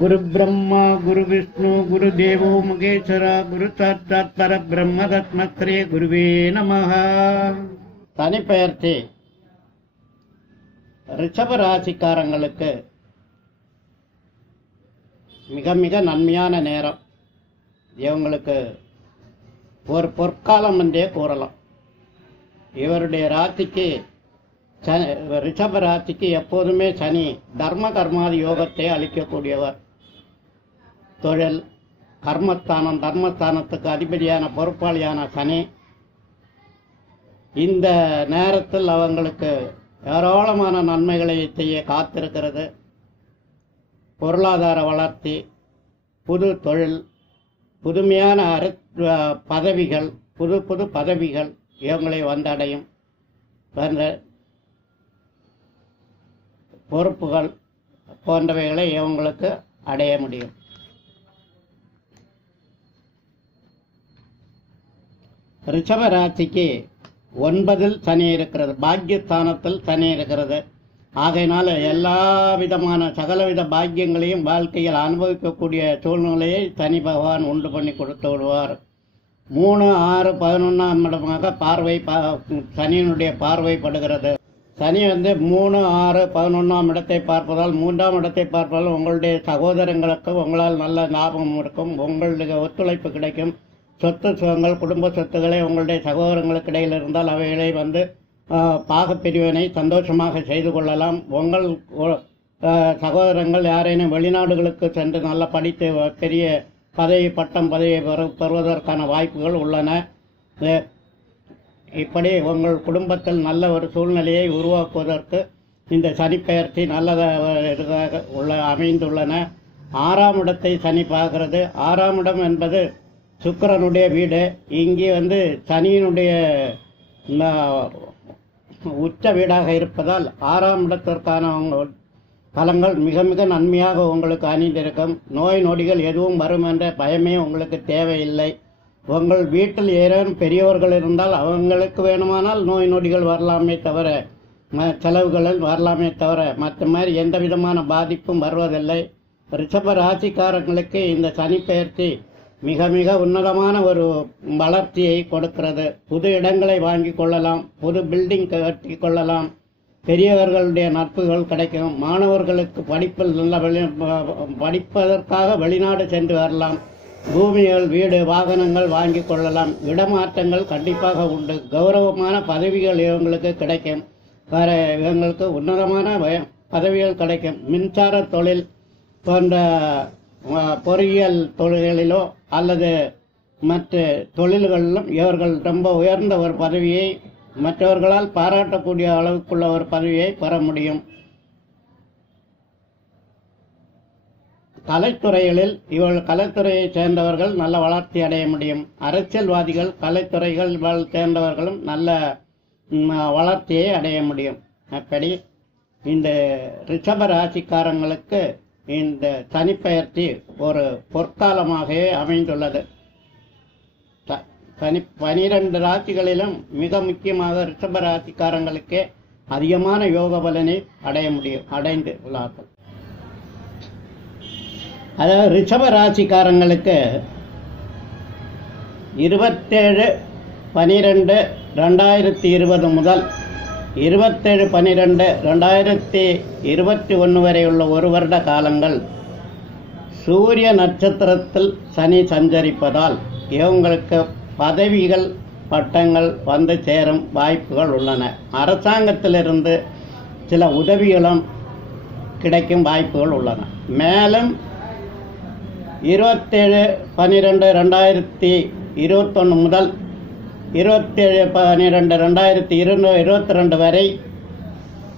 गुरु ब्रह्मा गुरु विष्णु गुरु देवो महेश्वर गुरु साक्षात् परब्रह्म तस्मै श्री गुरुवे நமஹ. தனிப்பெயர்ச்சி ரிஷப ராசிக்காரங்களுக்கு மிக மிக நன்மையான நேரம். இவங்களுக்கு ஒரு பொற்காலம் என்றே கூறலாம். இவருடைய ராசிக்கு ரிஷப ராசிக்கு எப்போதுமே சனி தர்ம கர்மாதி யோகத்தை அளிக்கக்கூடியவர். தொழில் கர்மஸ்தானம், தர்மஸ்தானத்துக்கு அதிபதியான பொறுப்பாளியான சனி இந்த நேரத்தில் அவங்களுக்கு ஏராளமான நன்மைகளை செய்ய காத்திருக்கிறது. பொருளாதார வளர்ச்சி, புது தொழில், புதுமையான பதவிகள், புது புது பதவிகள் இவங்களை வந்தடையும். பொறுப்புகள் போன்றவைகளை இவங்களுக்கு அடைய முடியும். ரிஷப ராசிக்கு 9 சனி இருக்கிறது, பாக்கியஸ்தானத்தில் சனி இருக்கிறது. ஆகையினால எல்லா விதமான சகலவித பாக்கியங்களையும் வாழ்க்கையில் அனுபவிக்கக்கூடிய சூழ்நிலையை சனி பகவான் உண்டு பண்ணி கொடுத்து விடுவார். 3, 6, 11ஆம் இடமாக சனியினுடைய பார்வைப்படுகிறது. சனி 3, 6, 11ஆம் இடத்தை பார்ப்பதால், 3ஆம் இடத்தை பார்ப்பதால் உங்களுடைய சகோதரங்களுக்கு உங்களால் நல்ல லாபம் இருக்கும், உங்களுடைய ஒத்துழைப்பு கிடைக்கும். சொத்து சுகங்கள், குடும்ப சொத்துக்களை உங்களுடைய சகோதரங்களுக்கு இடையில் இருந்தால் அவைகளை பாகப்பிரிவினை சந்தோஷமாக செய்து கொள்ளலாம். உங்கள் சகோதரங்கள் யாரேனும் வெளிநாடுகளுக்கு சென்று நல்லா படித்து பெரிய பட்டம் பதவியை பெறுவதற்கான வாய்ப்புகள் உள்ளன. இப்படி உங்கள் குடும்பத்தில் நல்ல ஒரு சூழ்நிலையை உருவாக்குவதற்கு இந்த சனிப்பெயர்ச்சி நல்லதாக அமைந்துள்ளன. 6ஆம் இடத்தை சனி பார்க்கிறது. 6ஆம் இடம் என்பது சுக்கிரனுடைய வீடு. இங்கே சனியினுடைய உச்ச வீடாக இருப்பதால் 6ஆம் இடத்திற்கான பலங்கள் மிக மிக நன்மையாக உங்களுக்கு அணிந்திருக்கும். நோய் நொடிகள் எதுவும் வரும் என்ற பயமே உங்களுக்கு தேவையில்லை. உங்கள் வீட்டில் ஏதேனும் பெரியவர்கள் இருந்தால் அவங்களுக்கு வேணுமானால் நோய் நொடிகள் வரலாமே தவிர, செலவுகள் வரலாமே தவிர மற்ற மாதிரி எந்த விதமான பாதிப்பும் வருவதில்லை. ரிஷப ராசிக்காரங்களுக்கு இந்த சனிப்பெயர்ச்சி மிக மிக உன்னதமான ஒரு வளர்ச்சியை கொடுக்கிறது. புது இடங்களை வாங்கி கொள்ளலாம், புது பில்டிங் கட்டி கொள்ளலாம், பெரியவர்களுடைய நட்புகள் கிடைக்கும். மாணவர்களுக்கு படிப்பில் படிப்பதற்காக வெளிநாடு சென்று வரலாம். பூமிகள், வீடு, வாகனங்கள் வாங்கி கொள்ளலாம். இடமாற்றங்கள் கண்டிப்பாக உண்டு. கௌரவமான பதவிகள் இவங்களுக்கு கிடைக்கும். இவங்களுக்கு உன்னதமான பதவிகள் கிடைக்கும். மின்சார தொழில் போன்ற பொறியியல் தொழில்களிலோ அல்லது மற்ற தொழில்களிலும் இவர்கள் ரொம்ப உயர்ந்த ஒரு பதவியை, மற்றவர்களால் பாராட்டக்கூடிய அளவுக்குள்ள ஒரு பதவியை பெற முடியும். கலைத்துறைகளில் கலைத்துறையை சேர்ந்தவர்கள் நல்ல வளர்ச்சி அடைய முடியும். அரசியல்வாதிகள், கலைத்துறைகள் சேர்ந்தவர்களும் நல்ல வளர்ச்சியை அடைய முடியும். அப்படி இந்த ரிஷப ராசிக்காரங்களுக்கு இந்த சனிப்பெயர்ச்சி ஒரு பொற்காலமாகவே அமைந்துள்ளது. 12 ராசிகளிலும் மிக முக்கியமாக ரிஷப ராசிக்காரங்களுக்கே அதிகமான யோக பலனை அடைந்து உள்ளார்கள். அதாவது ரிஷப ராசிக்காரங்களுக்கு 27/12/2020 முதல் 27/12/2021 வரை உள்ள ஒரு வருட காலங்கள் சூரிய நட்சத்திரத்தில் சனி சஞ்சரிப்பதால் இவங்களுக்கு பதவிகள், பட்டங்கள் வந்து சேரும் வாய்ப்புகள் உள்ளன. அரசாங்கத்திலிருந்து சில உதவிகளும் கிடைக்கும் வாய்ப்புகள் உள்ளன. மேலும் 27/12/2021 முதல் 27/12/2022 வரை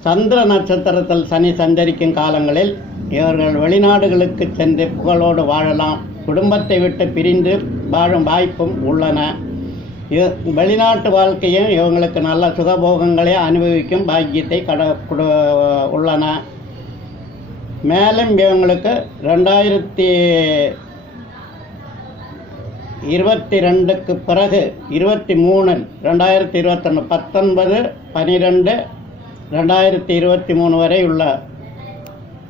சந்திர நட்சத்திரத்தில் சனி சஞ்சரிக்கும் காலங்களில் இவர்கள் வெளிநாடுகளுக்கு சென்று புகழோடு வாழலாம். குடும்பத்தை விட்டு பிரிந்து வாழும் வாய்ப்பும் உள்ளன. வெளிநாட்டு வாழ்க்கையும் இவங்களுக்கு நல்ல சுகபோகங்களை அனுபவிக்கும் பாக்கியத்தை உள்ளன. மேலும் இவங்களுக்கு 2022க்கு பிறகு 23 2021 19/12/2023 வரை உள்ள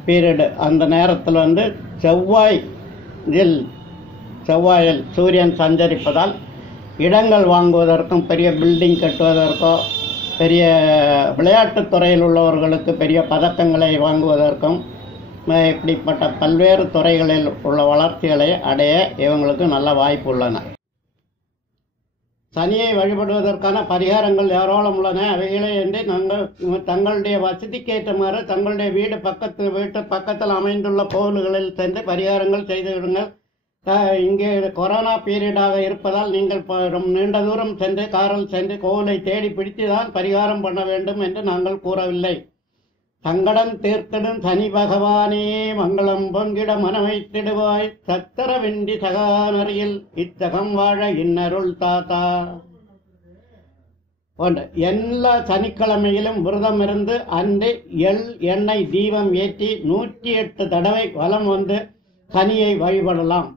பீரியடு, அந்த நேரத்தில் செவ்வாயில் சூரியன் சஞ்சரிப்பதால் இடங்கள் வாங்குவதற்கும் பெரிய பில்டிங் கட்டுவதற்கோ பெரிய விளையாட்டுத் துறையில் உள்ளவர்களுக்கு பெரிய பதக்கங்களை வாங்குவதற்கும் இப்படிப்பட்ட பல்வேறு துறைகளில் உள்ள வளர்ச்சிகளை அடைய இவங்களுக்கு நல்ல வாய்ப்பு உள்ளன. சனியை வழிபடுவதற்கான பரிகாரங்கள் ஏராளம் உள்ளன. அவைகளை என்று தங்களுடைய வசதிக்கு ஏற்றமாறு தங்களுடைய வீட்டு பக்கத்தில் அமைந்துள்ள கோவில்களில் சென்று பரிகாரங்கள் செய்து விடுங்கள். இங்கே கொரோனா பீரியடாக இருப்பதால் நீங்கள் நீண்ட தூரம் சென்று காரில் சென்று கோவிலை தேடி பிடித்துதான் பரிகாரம் பண்ண வேண்டும் என்று நாங்கள் கூறவில்லை. சங்கடம் தீர்த்திடும் சனி பகவானே மங்களம் பொங்கிட மனமைத்திடுவாய் சக்கரவிண்டி சகானரியில் இத்தகம் வாழ இன்னருள் தாத்தா போன்ற எல்லா சனிக்கிழமையிலும் விரதம் இருந்து அன்று எண்ணெய் தீபம் ஏற்றி 108 தடவை வலம் வந்து சனியை வழிபடலாம்.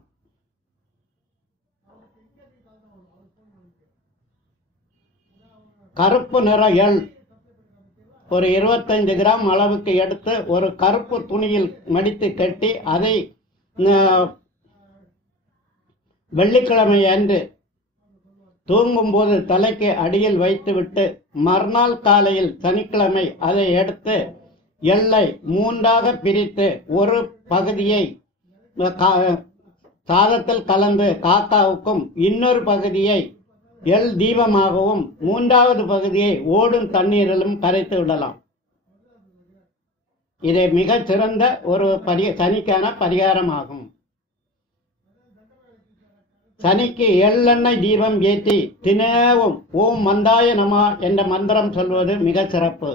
கருப்பு நிற எள் ஒரு 25 கிராம் அளவுக்கு எடுத்து ஒரு கருப்பு துணியில் மடித்து கட்டி அதை வெள்ளிக்கிழமை அன்று தூங்கும்போது தலைக்கு அடியில் வைத்துவிட்டு மறுநாள் காலையில் சனிக்கிழமை அதை எடுத்து எள்ளை 3ஆக பிரித்து ஒரு பகுதியை சாதத்தில் கலந்து காக்காவுக்கும் இன்னொரு பகுதியை எள் தீபமாகவும் 3வது பகுதியை ஓடும் தண்ணீரிலும் கரைத்து விடலாம். இது மிக சிறந்த ஒரு சனிக்கான பரிகாரமாகும். சனிக்கு எள்ளெண்ணெய் தீபம் ஏற்றி தினமும் ஓம் மந்தாய நம என்ற மந்திரம் சொல்வது மிக சிறப்பு.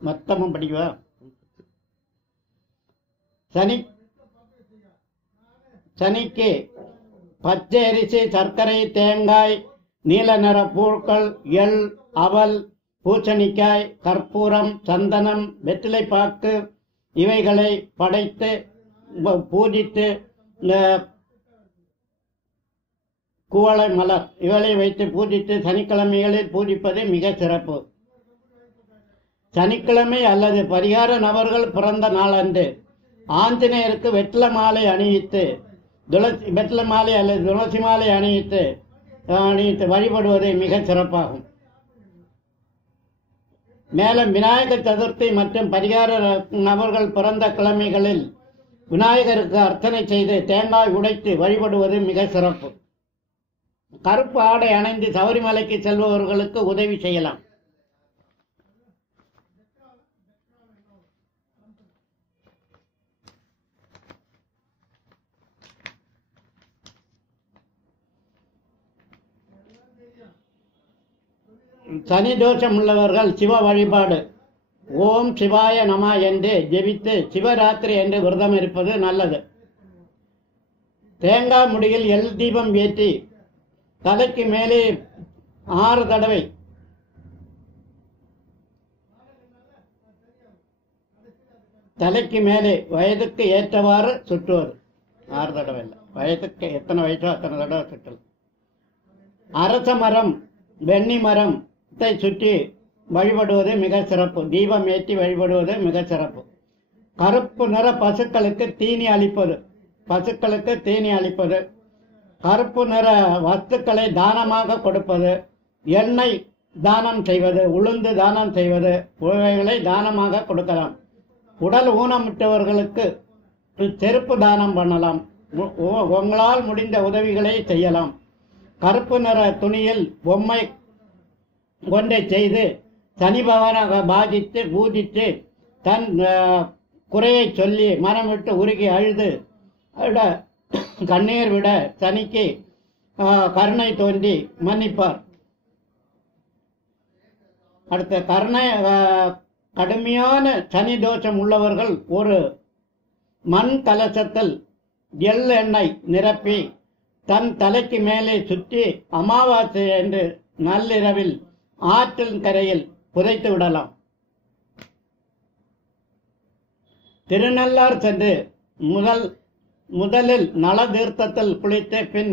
மொத்தமும் படிவா. சனிக்கு பச்சை அரிசி, சர்க்கரை, தேங்காய், நீல நிற பூக்கள், எள், அவல், பூசணிக்காய், கற்பூரம், சந்தனம், வெற்றிலைப்பாக்கு இவைகளை படைத்து பூஜித்து குவளை மலர் இவளை வைத்து பூஜித்து சனிக்கிழமைகளில் பூஜிப்பது மிக சிறப்பு. சனிக்கிழமை அல்லது பரிகார நபர்கள் பிறந்த நாளன்று ஆஞ்சநேயருக்கு வெற்றிலை மாலை அணிவித்து வெற்றிலை மாலை அல்லது துளசி மாலை அணிவித்து வழிபடுவது மிக சிறப்பாகும். மேலும் விநாயகர் சதுர்த்தி மற்றும் பரிகார நபர்கள் பிறந்த கிழமைகளில் விநாயகருக்கு அர்ச்சனை செய்து தேங்காய் உடைத்து வழிபடுவது மிக சிறப்பு. கருப்பு ஆடை அணிந்து சபரிமலைக்கு செல்பவர்களுக்கு உதவி செய்யலாம். சனி தோஷம் உள்ளவர்கள் சிவ வழிபாடு ஓம் சிவாய நம என்று ஜெபித்து சிவராத்திரி என்று விரதம் இருப்பது நல்லது. தேங்காய் முடியில் எள் தீபம் ஏற்றி தலைக்கு மேலே 6 தடவை தலைக்கு மேலே வயதுக்கு ஏற்றவாறு சுற்றுவது. 6 தடவை இல்லை, வயதுக்கு எத்தனை வயசோ அத்தனை தடவை சுற்றல். அரச மரம், வெண்ணி மரம் சுற்றி வழிபடுவது மிக சிறப்பு. தீபம் ஏற்றி வழிபடுவது மிக சிறப்பு. கருப்பு நிற பசுக்களுக்கு தீனி அளிப்பது, கருப்பு நிற வஸ்துக்களை தானமாக கொடுப்பது, எண்ணெய் தானம் செய்வது, உளுந்து தானம் செய்வது இவைகளை தானமாக கொடுக்கலாம். உடல் ஊனமுற்றவர்களுக்கு செருப்பு தானம் பண்ணலாம். உங்களால் முடிந்த உதவிகளை செய்யலாம். கருப்பு நிற துணியில் பொம்மை ஒன்றை செய்து சனி பகவானாக பாதித்து பூஜித்து தன் குறையை சொல்லி மனம் விட்டு உருகி அழுது கண்ணீர் விட சனிக்கு கருணை தோன்றி மன்னிப்பார். அடுத்த கடுமையான சனி தோஷம் உள்ளவர்கள் ஒரு மண் கலசத்தில் எள் எண்ணெய் நிரப்பி தன் தலைக்கு மேலே சுற்றி அமாவாசை என்று நள்ளிரவில் ஆற்றின் கரையில் புதைத்து விடலாம். திருநள்ளார் சென்று முதலில் நல தீர்த்தத்தில் குளித்து பின்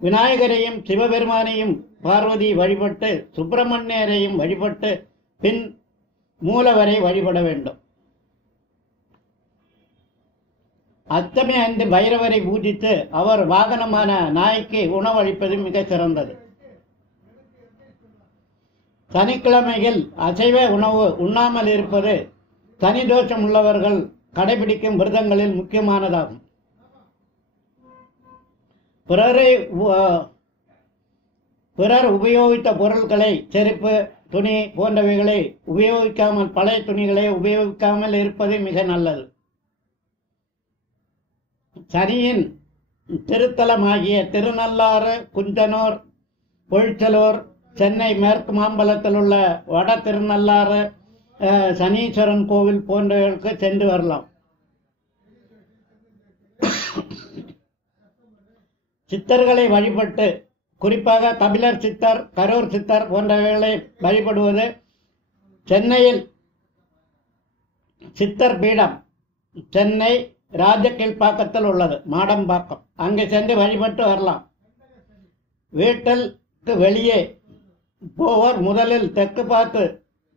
விநாயகரையும் சிவபெருமானையும் பார்வதி வழிபட்டு சுப்பிரமணியரையும் வழிபட்டு பின் மூலவரை வழிபட வேண்டும். அத்தமே அன்று பைரவரை பூஜித்து அவர் வாகனமான நாய்க்கு உணவளிப்பது மிக சிறந்தது. சனிக்கிழமையில் அசைவ உணவு உண்ணாமல் இருப்பது சனி தோஷம் உள்ளவர்கள் கடைபிடிக்கும் விரதங்களில் முக்கியமானதாகும். பிறர் உபயோகித்த பொருட்களை, செருப்பு, துணி போன்றவைகளை உபயோகிக்காமல், பழைய துணிகளை உபயோகிக்காமல் இருப்பது மிக நல்லது. சனியின் திருத்தலமாகிய திருநள்ளாறு, குஞ்சனூர், பொழிச்சலூர், சென்னை மேற்கு மாம்பலத்தில் உள்ள வட திருநள்ளாறு சனீஸ்வரன் கோவில் போன்றவர்களுக்கு சென்று வரலாம். சித்தர்களை வழிபட்டு, குறிப்பாக கபிலர் சித்தர், கரூர் சித்தர் போன்றவைகளை வழிபடுவது. சென்னையில் சித்தர் பீடம் சென்னை ராஜகீழ்ப்பாக்கத்தில் உள்ளது, மாடம்பாக்கம். அங்கே சென்று வழிபட்டு வரலாம். வீட்டிற்கு வெளியே போவர் முதலில் தெற்கு பார்த்து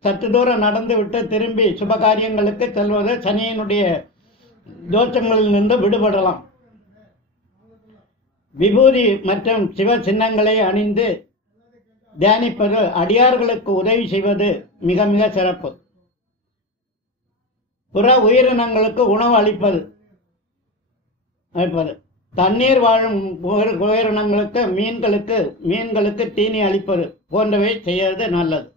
சற்று தூரம் நடந்து விட்டு திரும்பி சுபகாரியங்களுக்கு செல்வது சனியினுடைய தோஷங்களில் நின்று விடுபடலாம். விபூதி மற்றும் சிவ சின்னங்களை அணிந்து தியானிப்பது, அடியார்களுக்கு உதவி செய்வது மிக மிக சிறப்பு. புற உயிரினங்களுக்கு உணவு அளிப்பது, தண்ணீர் வாழும் உயிரினங்களுக்கு, மீன்களுக்கு தீனி அளிப்பது போன்றவை செய்வது நல்லது.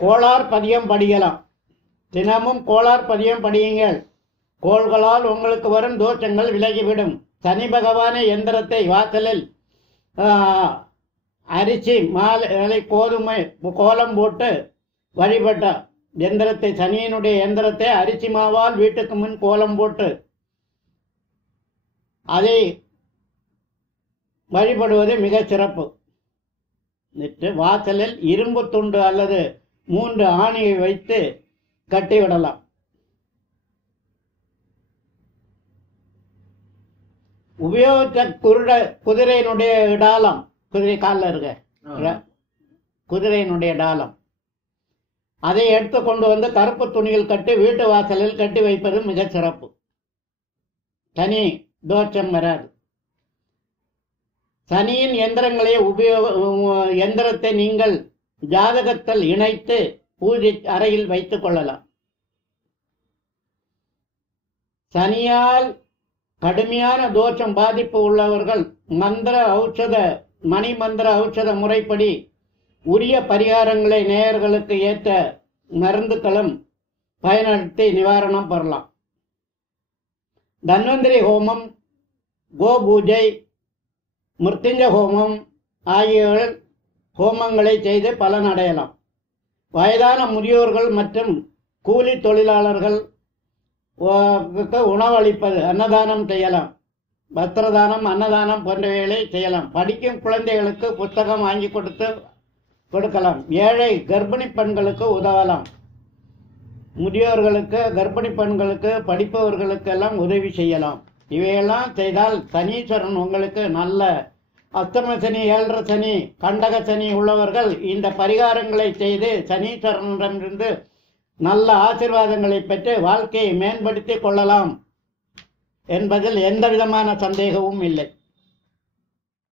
கோளார் பதியம் படிக்கலாம். தினமும் கோளார் பதியம் படியுங்கள். கோள்களால் உங்களுக்கு வரும் தோஷங்கள் விலகிவிடும். சனி பகவான எந்திரத்தை வாசலில் அரிசி, மாலை, கோதுமை கோலம் போட்டு வழிபட்ட எந்திரத்தை, சனியினுடைய எந்திரத்தை அரிசி மாவால் வீட்டுக்கு முன் கோலம் போட்டு அதை வழிபடுவது மிக சிறப்பு. வாசலில் இரும்பு துண்டு அல்லது 3 ஆணியை வைத்து கட்டிவிடலாம். உபயோகித்த குதிரையினுடைய டாலம், குதிரை காலில் இருக்க குதிரையினுடைய டாலம், அதை எடுத்து கொண்டு வந்து கருப்பு துணியில் கட்டி வீட்டு வாசலில் கட்டி வைப்பது மிக சிறப்பு. சனி தோஷம் வராது. சனியின் எந்திரத்தை நீங்கள் ஜாதகத்தில் இணைத்து பூஜை அறையில் வைத்துக் கொள்ளலாம். சனியால் கடுமையான தோஷம் பாதிப்பு உள்ளவர்கள் மணி மந்திர ஔஷத முறைப்படி உரிய பரிகாரங்களை நேயர்களுக்கு ஏற்ற மருந்துகளும் பயன்படுத்தி நிவாரணம் பெறலாம். தன்வந்திரி ஹோமம், கோ பூஜை, மிருத்யுஞ்ச ஹோமம் ஆகிய ஹோமங்களை செய்து பலன் அடையலாம். வயதான முதியோர்கள் மற்றும் கூலி தொழிலாளர்கள் உணவளிப்பது, அன்னதானம் செய்யலாம். வஸ்திரதானம், அன்னதானம் போன்றவைகளை செய்யலாம். படிக்கும் குழந்தைகளுக்கு புத்தகம் வாங்கி கொடுக்கலாம். ஏழை கர்ப்பிணி பெண்களுக்கு உதவலாம். முதியோர்களுக்கு, கர்ப்பிணி பெண்களுக்கு, படிப்பவர்களுக்கெல்லாம் உதவி செய்யலாம். இவையெல்லாம் செய்தால் சனீஸ்வரன் உங்களுக்கு நல்ல அஷ்டம சனி, 7 சனி, கண்டக சனி உள்ளவர்கள் இந்த பரிகாரங்களை செய்து சனீஸ்வரனிடமிருந்து நல்ல ஆசீர்வாதங்களை பெற்று வாழ்க்கையை மேம்படுத்திக் கொள்ளலாம் என்பதில் எந்த விதமான சந்தேகமும் இல்லை.